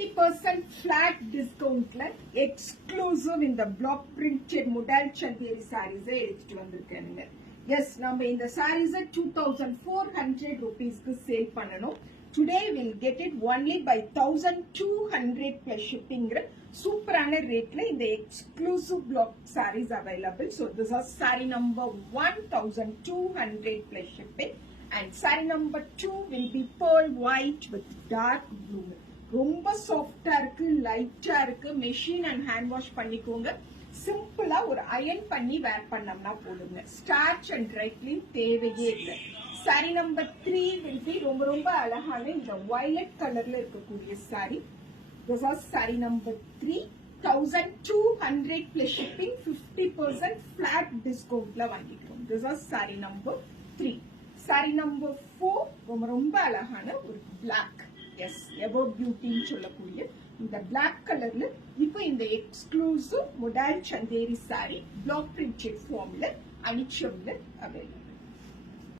50% flat discountல exclusive இந்த block printed modal chanderi sarees எடுத்துட்டு வந்திருக்கேனுங்க. S, நம்ம இந்த sarees 2400 rupeesக்கு சேல் பண்ணனும். Today we'll get it only by 1200 plus shipping. சூப்பரான ரேட்ல இந்த exclusive block sarees available. So this is saree number 1200 plus shipping and saree number 2 will be pearl white with dark blue. ரொம்ப சாஃப்டா இருக்கு, லைட்டா இருக்கு. Machine and hand wash பண்ணிக்கோங்க. சிம்பிளா ஒரு அயன் பண்ணி வேர் பண்ணோம்னா போடுங்க. ஸ்டார்ச் அண்ட் ட்ரை கிளீன் தேவையே இல்லை. சாரி நம்பர் 3 will be ரொம்ப ரொம்ப அழகான இந்த வயலட் கலர்ல இருக்கக்கூடிய sorry. This is sorry number 3. 1200 plus shipping, 50% flat discountல வாங்கிக்கிறோம். This is sorry number 3. Sorry number 4 ரொம்ப ரொம்ப அழகான ஒரு black. எஸ், எவோ பியூட்டின்னு சொல்லக்கூடிய இந்த பிளாக் கலர்ல இப்போ இந்த exclusive modal Chanderi sari black printed ஃபார்ம்ல அனிச்சம்ல அவைலபிள்.